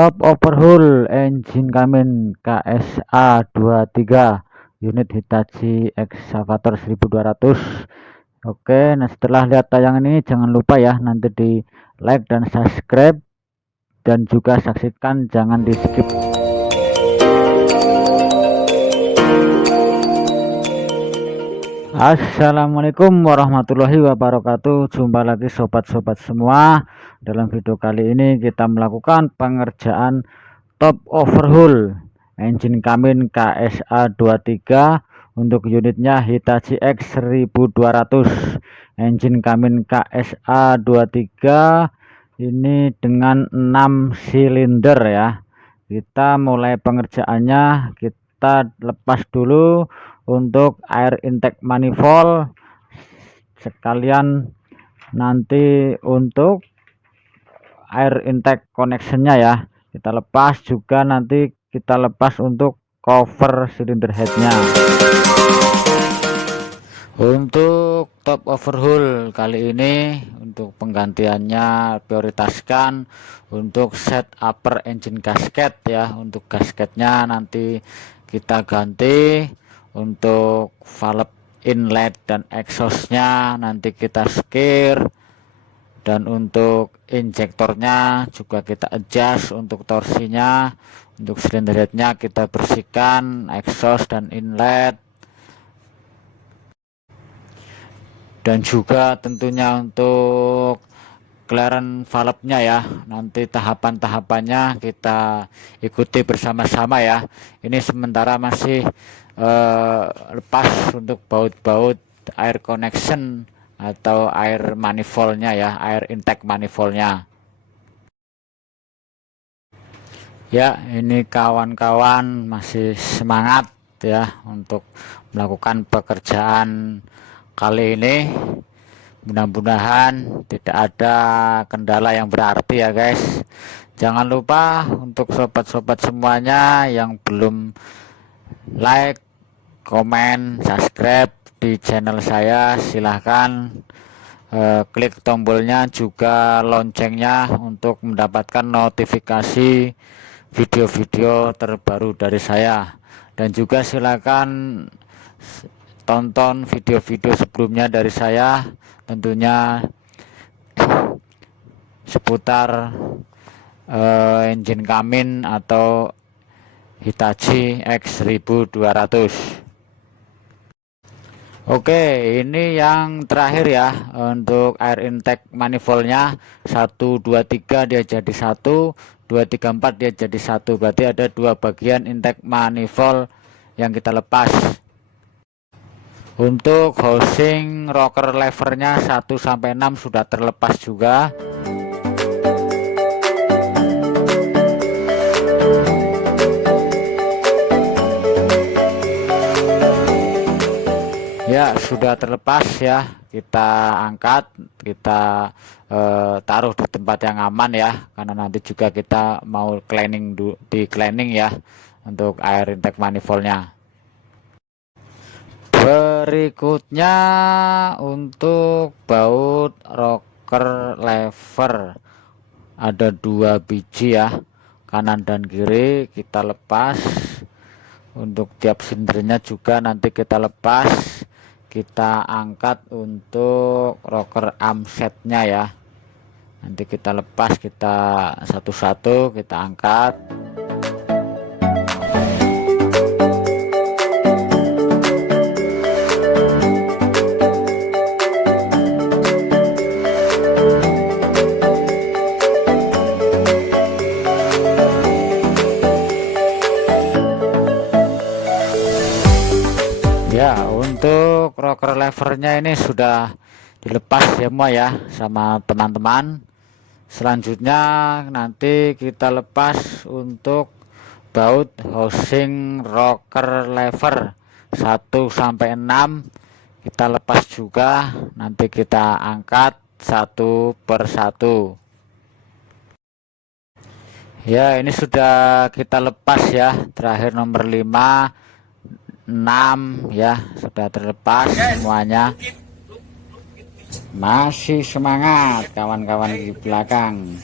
Top overhaul engine Kamin KSA 23 unit Hitachi Excavator 1200. Oke, nah setelah lihat tayangan ini jangan lupa ya nanti di like dan subscribe, dan juga saksikan, jangan di skip. Assalamualaikum warahmatullahi wabarakatuh. Jumpa lagi sobat-sobat semua. Dalam video kali ini kita melakukan pengerjaan top overhaul engine Kamin KSA 23 untuk unitnya Hitachi X 1200. Engine Kamin KSA 23 ini dengan 6 silinder ya. Kita mulai pengerjaannya, kita lepas dulu untuk air intake manifold, sekalian nanti untuk air intake connectionnya ya kita lepas, juga nanti kita lepas untuk cover silinder headnya. Untuk top overhaul kali ini, untuk penggantiannya prioritaskan untuk set upper engine gasket ya. Untuk gasketnya nanti kita ganti, untuk valve inlet dan exhaustnya nanti kita skir, dan untuk injektornya juga kita adjust untuk torsinya. Untuk silinder headnya kita bersihkan exhaust dan inlet, dan juga tentunya untuk clearance valve-nya ya. Nanti tahapan-tahapannya kita ikuti bersama-sama ya. Ini sementara masih lepas untuk baut-baut air connection atau air manifoldnya ya, air intake manifoldnya ya. Ini kawan-kawan masih semangat ya untuk melakukan pekerjaan kali ini. Mudah-mudahan tidak ada kendala yang berarti ya guys. Jangan lupa untuk sobat-sobat semuanya yang belum like, komen, subscribe di channel saya, silahkan klik tombolnya juga loncengnya untuk mendapatkan notifikasi video-video terbaru dari saya. Dan juga silakan tonton video-video sebelumnya dari saya, tentunya seputar engine Kamin atau Hitachi X 1200. Oke, ini yang terakhir ya. Untuk air intake manifoldnya 1, 2, 3 dia jadi 1, 2, 3, 4 dia jadi 1. Berarti ada 2 bagian intake manifold yang kita lepas. Untuk housing rocker levernya 1 sampai 6 sudah terlepas juga. Ya, sudah terlepas ya. Kita angkat, kita taruh di tempat yang aman ya, karena nanti juga kita mau cleaning di cleaning ya untuk air intake manifoldnya. Berikutnya untuk baut rocker lever ada 2 biji ya, kanan dan kiri kita lepas. Untuk tiap silindernya juga nanti kita lepas, kita angkat untuk rocker arm setnya ya. Nanti kita lepas, kita satu-satu kita angkat. Ya, untuk rocker levernya ini sudah dilepas semua ya sama teman-teman. Selanjutnya nanti kita lepas untuk baut housing rocker lever 1 sampai 6 kita lepas juga. Nanti kita angkat satu persatu. Ya, ini sudah kita lepas ya. Terakhir nomor 5, 6 ya, sudah terlepas semuanya. Masih semangat kawan-kawan di belakang.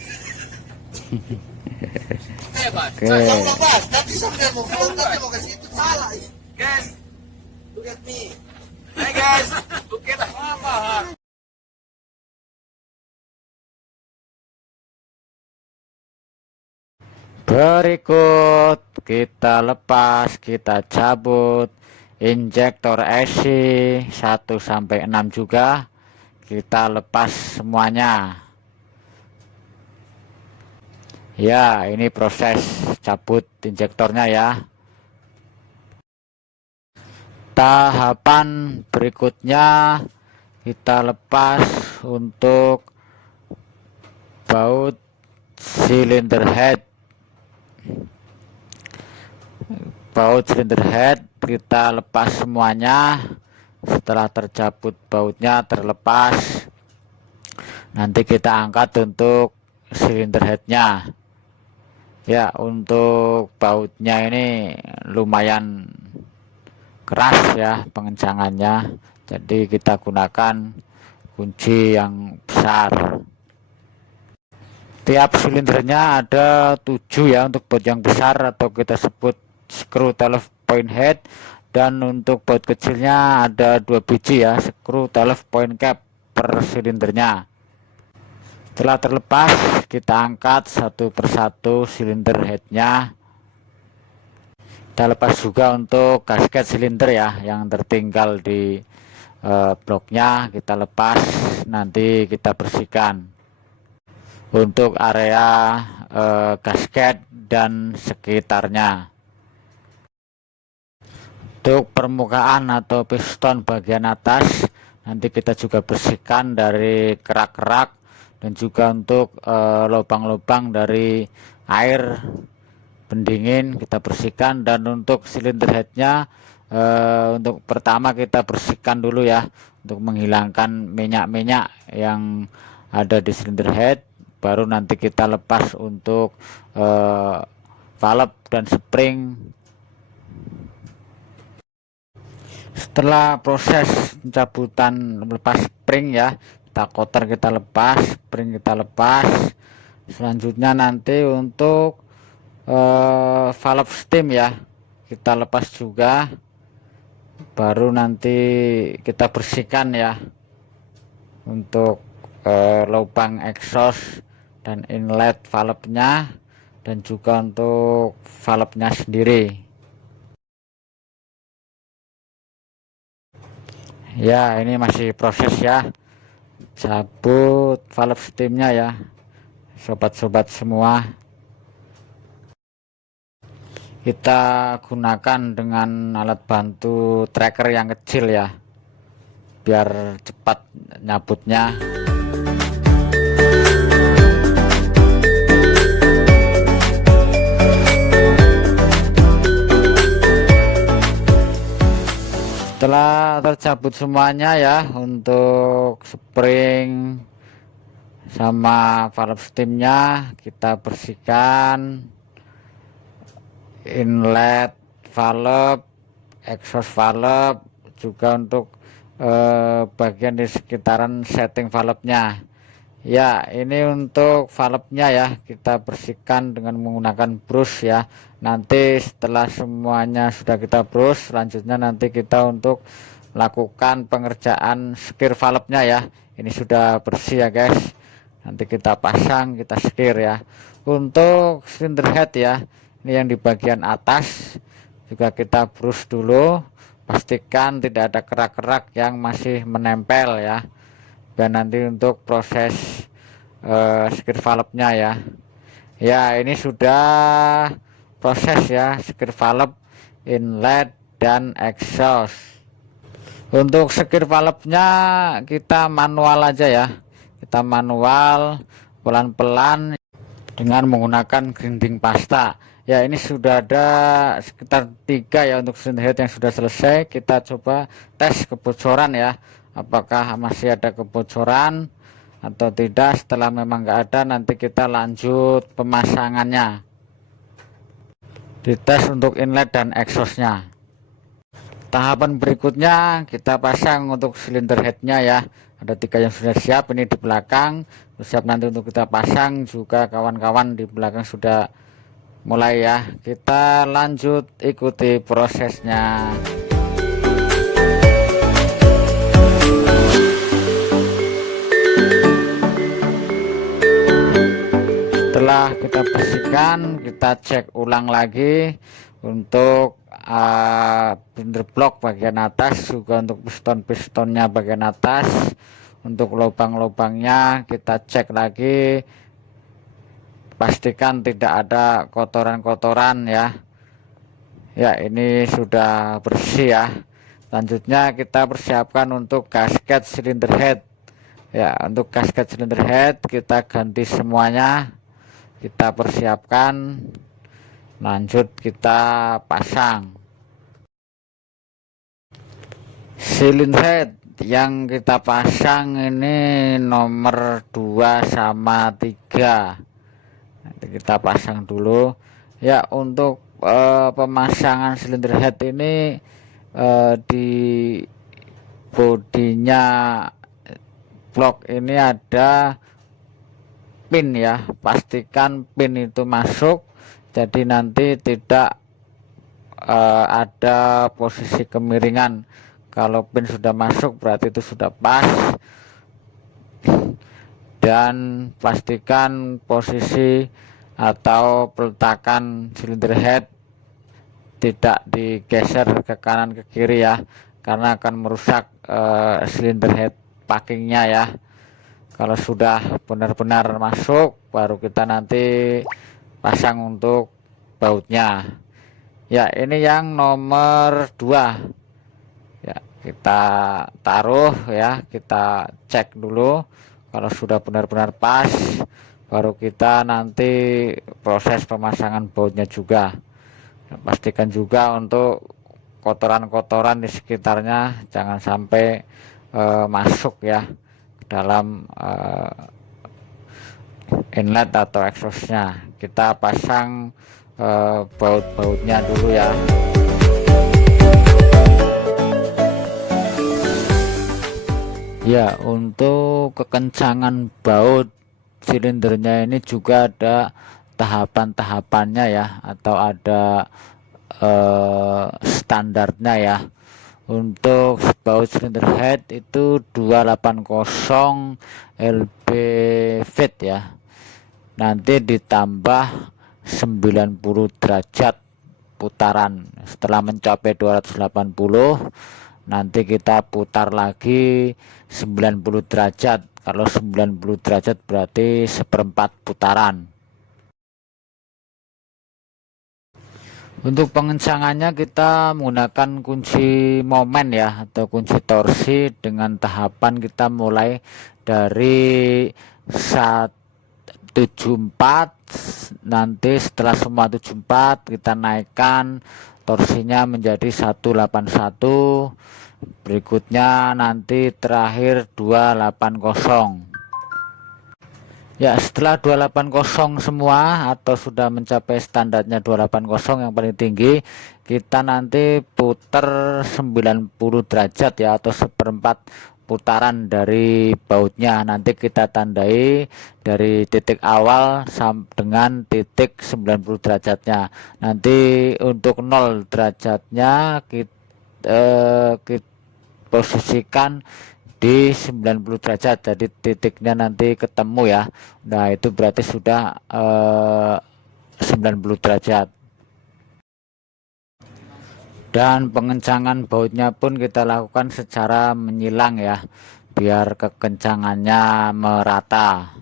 Oke. Nanti sampai mau bilang nanti mau kasih itu salah. Guys, look at me. Hey guys, look at apa? Berikut kita lepas, kita cabut injektor esi 1 sampai 6 juga. Kita lepas semuanya. Ya, ini proses cabut injektornya ya. Tahapan berikutnya kita lepas untuk baut silinder head. Baut silinder head kita lepas semuanya. Setelah tercabut bautnya terlepas, nanti kita angkat untuk silinder headnya. Ya, untuk bautnya ini lumayan keras ya pengencangannya, jadi kita gunakan kunci yang besar. Tiap silindernya ada 7 ya untuk baut yang besar, atau kita sebut screw 12 point head, dan untuk baut kecilnya ada 2 biji ya, screw 12 point cap per silindernya. Setelah terlepas, kita angkat satu persatu silinder headnya. Kita lepas juga untuk gasket silinder ya yang tertinggal di bloknya, kita lepas, nanti kita bersihkan untuk area gasket dan sekitarnya. Untuk permukaan atau piston bagian atas nanti kita juga bersihkan dari kerak-kerak, dan juga untuk lubang-lubang dari air pendingin kita bersihkan. Dan untuk silinder headnya untuk pertama kita bersihkan dulu ya, untuk menghilangkan minyak-minyak yang ada di silinder head, baru nanti kita lepas untuk valve dan spring. Setelah proses pencabutan lepas spring ya, kita kotor kita lepas, spring kita lepas. Selanjutnya nanti untuk valve steam ya kita lepas juga, baru nanti kita bersihkan ya untuk lubang exhaust dan inlet valve-nya, dan juga untuk valve-nya sendiri. Ya, ini masih proses ya, cabut valve steamnya ya sobat-sobat semua. Kita gunakan dengan alat bantu tracker yang kecil ya, biar cepat nyabutnya. Setelah tercabut semuanya ya, untuk spring sama valve steamnya kita bersihkan, inlet valve, exhaust valve, juga untuk bagian di sekitaran setting valve-nya. Ya, ini untuk valve-nya ya, kita bersihkan dengan menggunakan brush ya. Nanti setelah semuanya sudah kita brush, selanjutnya nanti kita untuk lakukan pengerjaan skir valve-nya ya. Ini sudah bersih ya guys. Nanti kita pasang, kita skir ya. Untuk cylinder head ya, ini yang di bagian atas juga kita brush dulu, pastikan tidak ada kerak-kerak yang masih menempel ya. Dan nanti untuk proses skir valve-nya ya. Ya, ini sudah proses ya, skir valve, inlet dan exhaust. Untuk skir valve-nya kita manual aja ya. Kita manual pelan-pelan dengan menggunakan grinding pasta. Ya, ini sudah ada sekitar 3 ya untuk cylinder head yang sudah selesai. Kita coba tes kebocoran ya, apakah masih ada kebocoran atau tidak. Setelah memang nggak ada, nanti kita lanjut pemasangannya, dites untuk inlet dan exhaustnya. Tahapan berikutnya kita pasang untuk silinder headnya ya. Ada 3 yang sudah siap, ini di belakang siap nanti untuk kita pasang, juga kawan-kawan di belakang sudah mulai ya. Kita lanjut ikuti prosesnya. Setelah kita bersihkan, kita cek ulang lagi untuk binder blok bagian atas, juga untuk piston-pistonnya bagian atas. Untuk lubang-lubangnya kita cek lagi, pastikan tidak ada kotoran-kotoran ya. Ya, ini sudah bersih ya. Selanjutnya kita persiapkan untuk gasket silinder head. Ya, untuk gasket silinder head kita ganti semuanya. Kita persiapkan, lanjut kita pasang. Silinder head yang kita pasang ini nomor 2 sama 3. Nanti kita pasang dulu ya. Untuk pemasangan silinder head ini di bodinya blok ini ada pin ya, pastikan pin itu masuk, jadi nanti tidak ada posisi kemiringan. Kalau pin sudah masuk berarti itu sudah pas, dan pastikan posisi atau peletakan silinder head tidak digeser ke kanan ke kiri ya, karena akan merusak silinder head packingnya ya. Kalau sudah benar-benar masuk, baru kita nanti pasang untuk bautnya. Ya, ini yang nomor 2. Ya, kita taruh ya, kita cek dulu. Kalau sudah benar-benar pas, baru kita nanti proses pemasangan bautnya juga. Pastikan juga untuk kotoran-kotoran di sekitarnya jangan sampai masuk ya dalam inlet atau exhaustnya. Kita pasang baut-bautnya dulu ya. Ya, untuk kekencangan baut silindernya ini juga ada tahapan-tahapannya ya, atau ada standarnya ya. Untuk baut silinder head itu 280 lb fit ya, nanti ditambah 90 derajat putaran. Setelah mencapai 280, nanti kita putar lagi 90 derajat. Kalau 90 derajat berarti 1/4 putaran. Untuk pengencangannya kita menggunakan kunci momen ya, atau kunci torsi, dengan tahapan kita mulai dari 174. Nanti setelah semua 74 kita naikkan torsinya menjadi 181. Berikutnya nanti terakhir 280. Ya, setelah 280 semua atau sudah mencapai standarnya 280 yang paling tinggi, kita nanti putar 90 derajat ya, atau 1/4 putaran dari bautnya. Nanti kita tandai dari titik awal dengan titik 90 derajatnya. Nanti untuk 0 derajatnya kita posisikan di 90 derajat, jadi titiknya nanti ketemu ya. Nah, itu berarti sudah 90 derajat. Dan pengencangan bautnya pun kita lakukan secara menyilang ya, biar kekencangannya merata.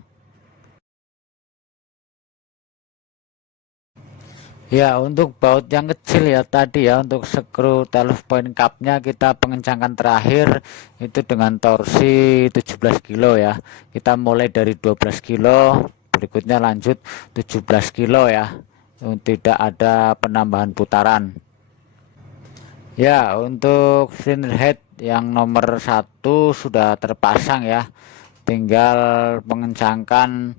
Ya, untuk baut yang kecil ya tadi ya, untuk skru tail point cupnya kita pengencangkan terakhir itu dengan torsi 17 kilo ya. Kita mulai dari 12 kilo, berikutnya lanjut 17 kilo ya, tidak ada penambahan putaran. Ya, untuk cylinder head yang nomor 1 sudah terpasang ya, tinggal mengencangkan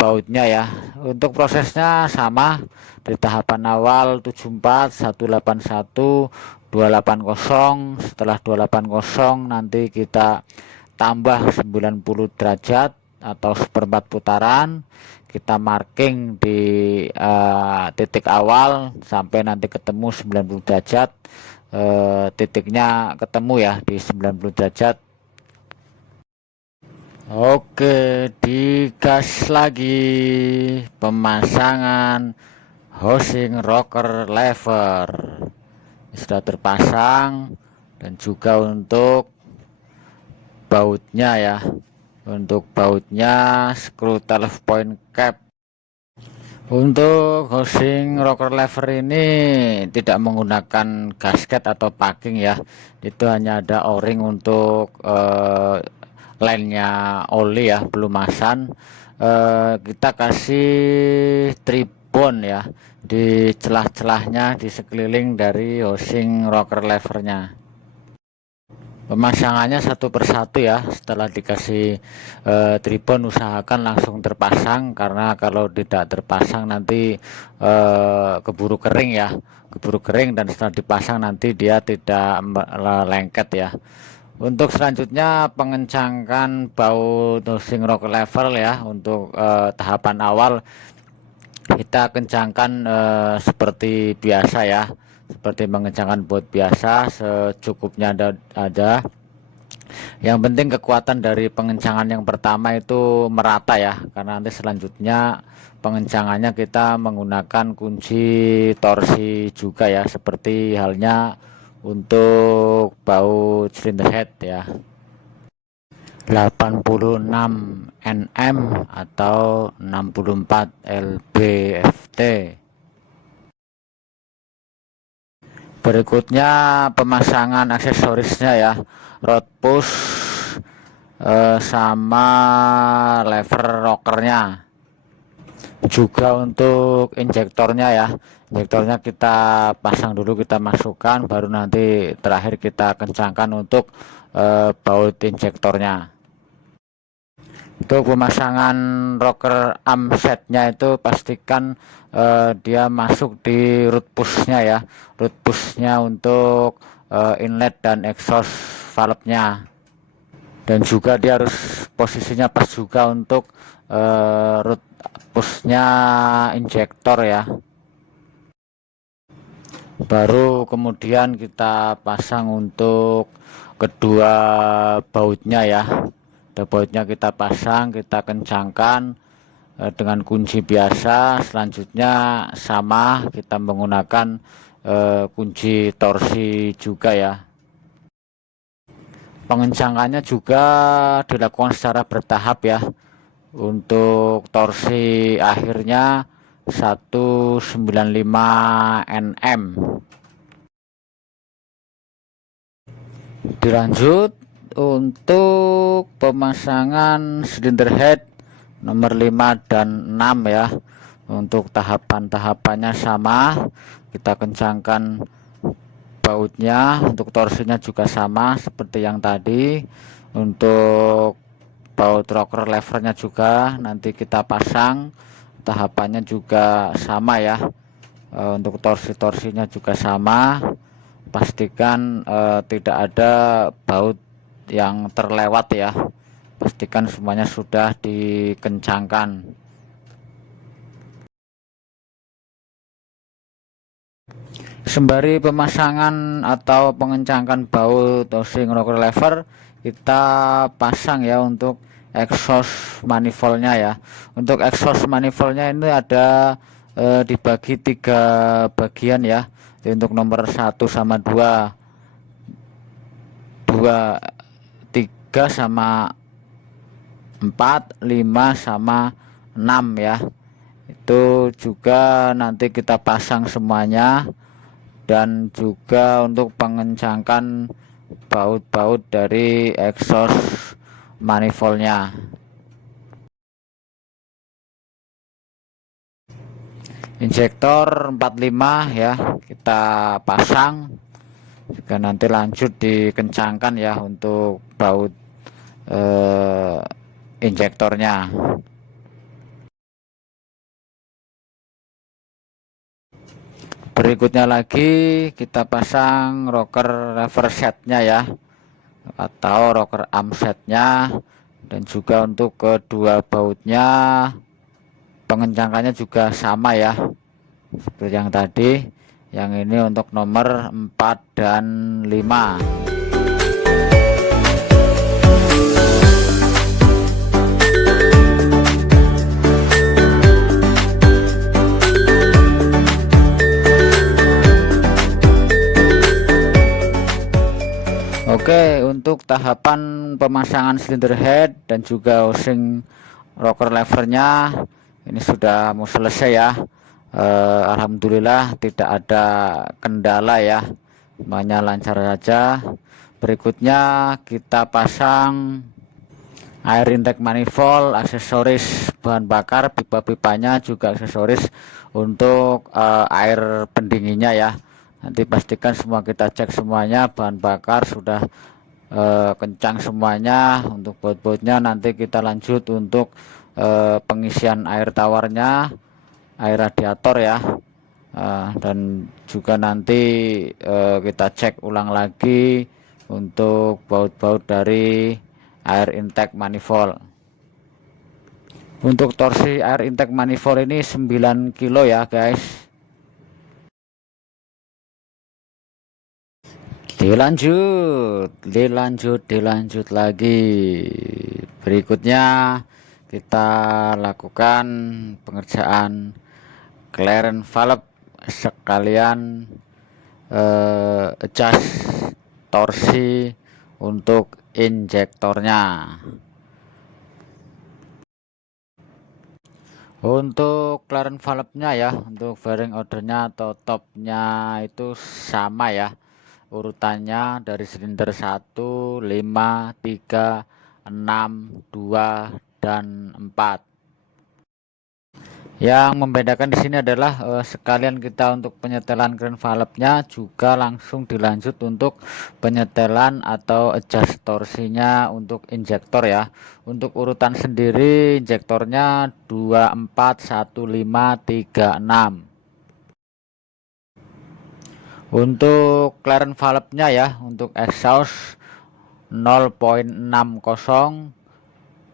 bautnya ya. Untuk prosesnya sama, di tahapan awal 74, 181, 280. Setelah 280 nanti kita tambah 90 derajat atau 1/4 putaran. kita marking di titik awal sampai nanti ketemu 90 derajat, titiknya ketemu ya di 90 derajat. Oke, digas lagi pemasangan housing rocker lever sudah terpasang, dan juga untuk bautnya ya, untuk bautnya screw 12 point cap. Untuk housing rocker lever ini tidak menggunakan gasket atau packing ya, itu hanya ada o-ring untuk lainnya oli ya, pelumasan. Kita kasih tribon ya di celah-celahnya, di sekeliling dari housing rocker levernya. Pemasangannya satu persatu ya, setelah dikasih tribon usahakan langsung terpasang, karena kalau tidak terpasang nanti keburu kering ya, keburu kering, dan setelah dipasang nanti dia tidak lengket ya. Untuk selanjutnya pengencangkan baut housing rocker lever ya, untuk tahapan awal kita kencangkan seperti biasa ya, seperti mengencangkan baut biasa, secukupnya ada. Yang penting kekuatan dari pengencangan yang pertama itu merata ya, karena nanti selanjutnya pengencangannya kita menggunakan kunci torsi juga ya, seperti halnya untuk baut cylinder head ya, 86 Nm atau 64 lbft. Berikutnya pemasangan aksesorisnya ya, rod push sama lever rockernya. Juga untuk injektornya ya, injektornya kita pasang dulu, kita masukkan, baru nanti terakhir kita kencangkan untuk baut injektornya. Untuk pemasangan rocker arm setnya itu pastikan dia masuk di root pushnya ya, root pushnya untuk inlet dan exhaust valve-nya, dan juga dia harus posisinya pas juga untuk root pushnya injektor ya. Baru kemudian kita pasang untuk kedua bautnya ya, bautnya kita pasang, kita kencangkan dengan kunci biasa. Selanjutnya sama, kita menggunakan kunci torsi juga ya. Pengencangannya juga dilakukan secara bertahap ya. Untuk torsi akhirnya 195 Nm. Dilanjut untuk pemasangan silinder head nomor 5 dan 6 ya. Untuk tahapannya sama, kita kencangkan bautnya, untuk torsinya juga sama seperti yang tadi. Untuk baut rocker levernya juga nanti kita pasang, tahapannya juga sama ya. Untuk torsinya juga sama, pastikan tidak ada baut yang terlewat ya, pastikan semuanya sudah dikencangkan. Sembari pemasangan atau pengencangkan baut housing rocker lever, kita pasang ya untuk exhaust manifoldnya ya. Untuk exhaust manifoldnya ini ada dibagi 3 bagian ya. Jadi untuk nomor 1 sama 2, 3 sama 4, 5 sama 6 ya. Itu juga nanti kita pasang semuanya, dan juga untuk pengencangkan baut-baut dari exhaust manifoldnya. Injektor 45 ya, kita pasang juga, nanti lanjut dikencangkan ya untuk baut injektornya. Berikutnya lagi kita pasang rocker lever setnya ya, atau rocker arm setnya, dan juga untuk kedua bautnya pengencangannya juga sama ya seperti yang tadi. Yang ini untuk nomor 4 dan 5. Oke, untuk tahapan pemasangan silinder head dan juga housing rocker levernya ini sudah mau selesai ya. Alhamdulillah tidak ada kendala ya, semuanya lancar saja. Berikutnya kita pasang air intake manifold, aksesoris bahan bakar, pipa-pipanya juga aksesoris untuk air pendinginnya ya. Nanti pastikan semua kita cek semuanya, bahan bakar sudah kencang semuanya. Untuk baut-bautnya nanti kita lanjut untuk pengisian air tawarnya, air radiator ya. Dan juga nanti kita cek ulang lagi untuk baut-baut dari air intake manifold. Untuk torsi air intake manifold ini 9 kilo ya guys. Dilanjut lagi. Berikutnya kita lakukan pengerjaan clearance valve sekalian adjust torsi untuk injektornya. Untuk clearance valve-nya ya, untuk fairing ordernya atau topnya itu sama ya, urutannya dari silinder 1, 5, 3, 6, 2, dan 4. Yang membedakan di sini adalah sekalian kita untuk penyetelan clearance valve-nya juga langsung dilanjut untuk penyetelan atau adjust torsinya untuk injektor ya. Untuk urutan sendiri injektornya 2, 4, 1, 5, 3, 6. Untuk clearance valve-nya ya, untuk exhaust 0.60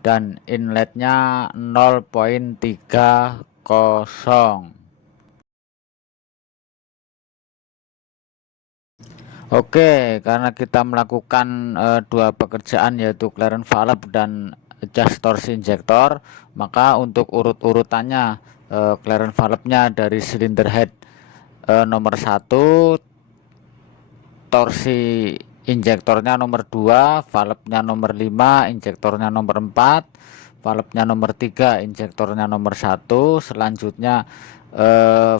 dan inletnya 0.30. Oke, karena kita melakukan dua pekerjaan yaitu clearance valve dan adjust torsi injektor, maka untuk urut-urutannya clearance valve-nya dari silinder head nomor 1, torsi injektornya nomor 2, valve-nya nomor 5, injektornya nomor 4, valve-nya nomor 3, injektornya nomor 1, selanjutnya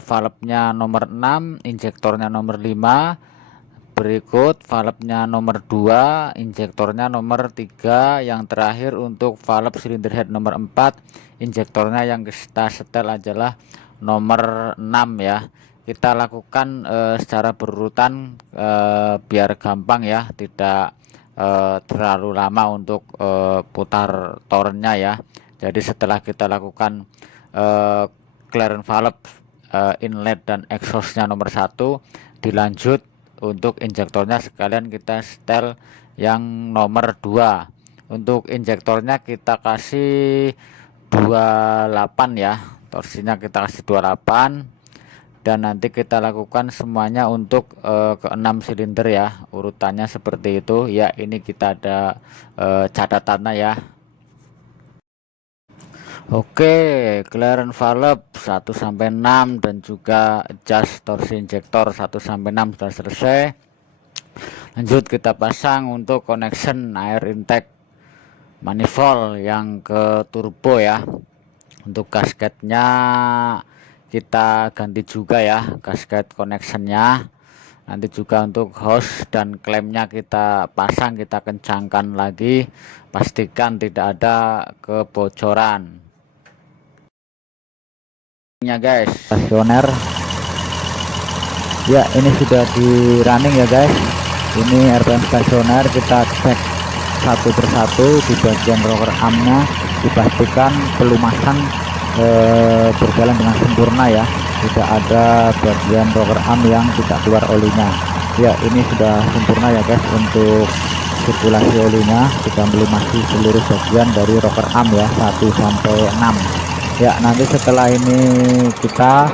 valve-nya nomor 6, injektornya nomor 5, berikut valve-nya nomor 2, injektornya nomor 3, yang terakhir untuk valve silinder head nomor 4, injektornya yang kita setel adalah nomor 6 ya. Kita lakukan secara berurutan biar gampang ya, tidak terlalu lama untuk putar tornya ya. Jadi setelah kita lakukan clearance valve, inlet dan exhaustnya nomor 1, dilanjut untuk injektornya sekalian kita setel yang nomor 2. Untuk injektornya kita kasih 28 ya, torsinya kita kasih 28. Dan nanti kita lakukan semuanya untuk ke-6 silinder ya, urutannya seperti itu ya. Ini kita ada catatannya ya. Oke, clearance valve 1-6 dan juga adjust torsi injektor 1-6 sudah selesai. Lanjut kita pasang untuk connection air intake manifold yang ke turbo ya. Untuk gasketnya kita ganti juga ya, gasket connectionnya. Nanti juga untuk hose dan klemnya kita pasang, kita kencangkan lagi, pastikan tidak ada kebocoran ya guys. Stasioner ya, ini sudah di running ya guys. Ini RPM stasioner, kita cek satu persatu di bagian rocker armnya, dipastikan pelumasan berjalan dengan sempurna ya, tidak ada bagian rocker arm yang tidak keluar olinya ya. Ini sudah sempurna ya guys. Untuk sirkulasi olinya kita melumasi seluruh bagian dari rocker arm ya, 1-6. Ya, nanti setelah ini kita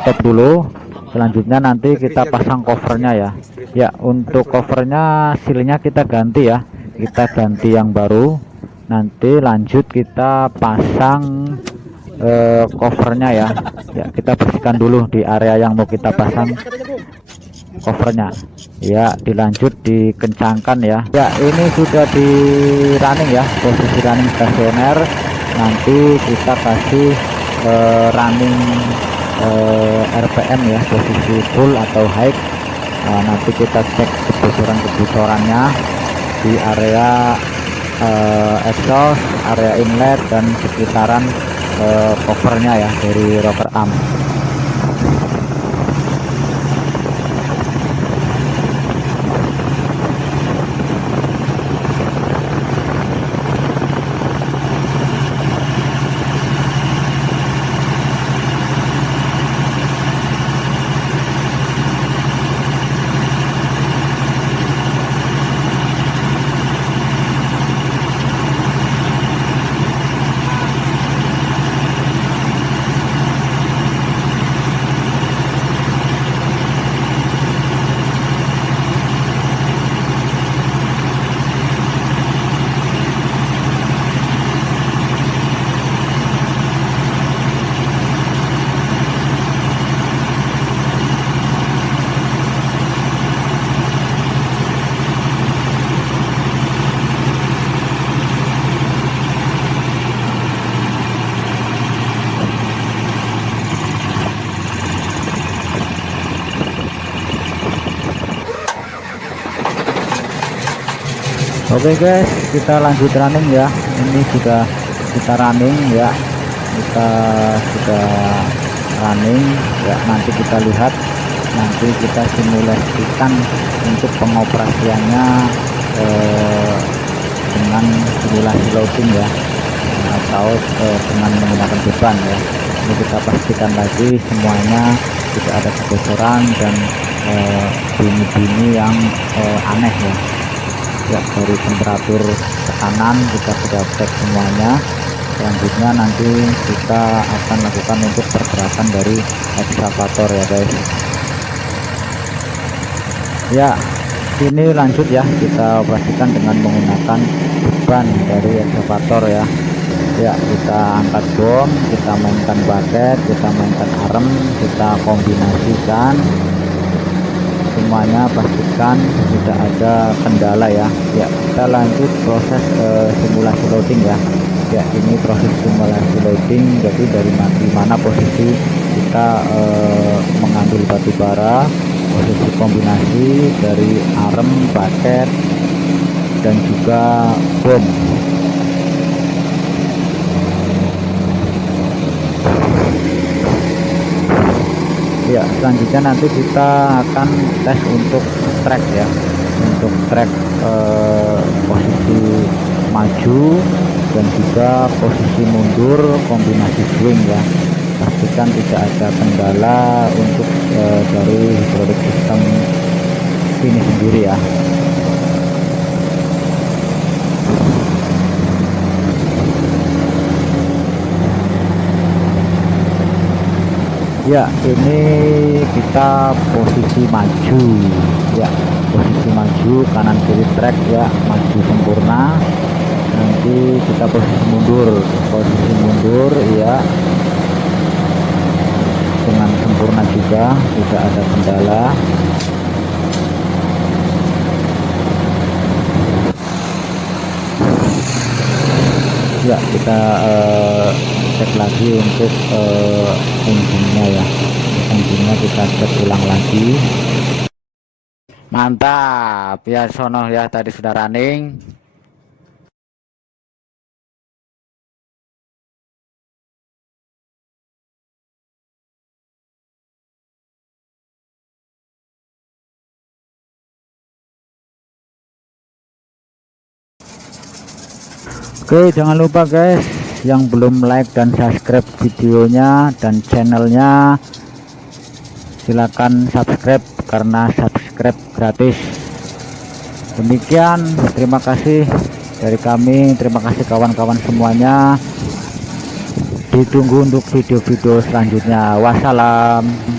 stop dulu. Selanjutnya nanti kita pasang covernya ya. Ya, untuk covernya silnya kita ganti ya. Kita ganti yang baru. Nanti lanjut kita pasang covernya ya. Ya, kita bersihkan dulu di area yang mau kita pasang covernya. Ya, dilanjut dikencangkan ya. Ya, ini sudah di running ya, posisi running stasioner. Nanti kita kasih running RPM ya, posisi full atau high. Nanti kita cek kebocorannya di area exhaust, area inlet, dan sekitaran covernya ya dari rocker arm. Oke guys, kita lanjut running ya. Ini sudah kita running ya, kita sudah running ya. Nanti kita lihat, nanti kita simulasikan untuk pengoperasiannya dengan simulasi loading ya, atau dengan menggunakan beban ya. Ini kita pastikan lagi semuanya tidak ada kebocoran dan bunyi-bunyi yang aneh ya. Ya, dari temperatur tekanan kita sudah cek semuanya. Selanjutnya nanti kita akan lakukan untuk pergerakan dari ekskavator ya guys. Ya, ini lanjut ya, kita operasikan dengan menggunakan beban dari ekskavator ya. Ya, kita angkat bom, kita mainkan bucket, kita mainkan arm, kita kombinasikan semuanya, pastikan tidak ada kendala ya. Ya, kita lanjut proses simulasi loading ya. Ya, ini proses simulasi loading, jadi dari mana posisi kita mengambil batu bara, posisi kombinasi dari arm, bucket, dan juga bom. Ya, selanjutnya nanti kita akan tes untuk track ya, untuk track posisi maju dan juga posisi mundur kombinasi swing ya. Pastikan tidak ada kendala untuk dari hidrolik sistem ini sendiri ya. Ya, ini kita posisi maju ya, posisi maju kanan kiri track ya, maju sempurna. Nanti kita posisi mundur ya, dengan sempurna juga, tidak ada kendala. Ya, kita cek lagi untuk engine-nya ya. Engine-nya kita cek ulang lagi. Mantap ya, sono ya, tadi sudah running. Oke, jangan lupa guys, yang belum like dan subscribe videonya dan channelnya, silakan subscribe karena subscribe gratis. Demikian, terima kasih dari kami, terima kasih kawan-kawan semuanya. ditunggu untuk video-video selanjutnya. Wassalam.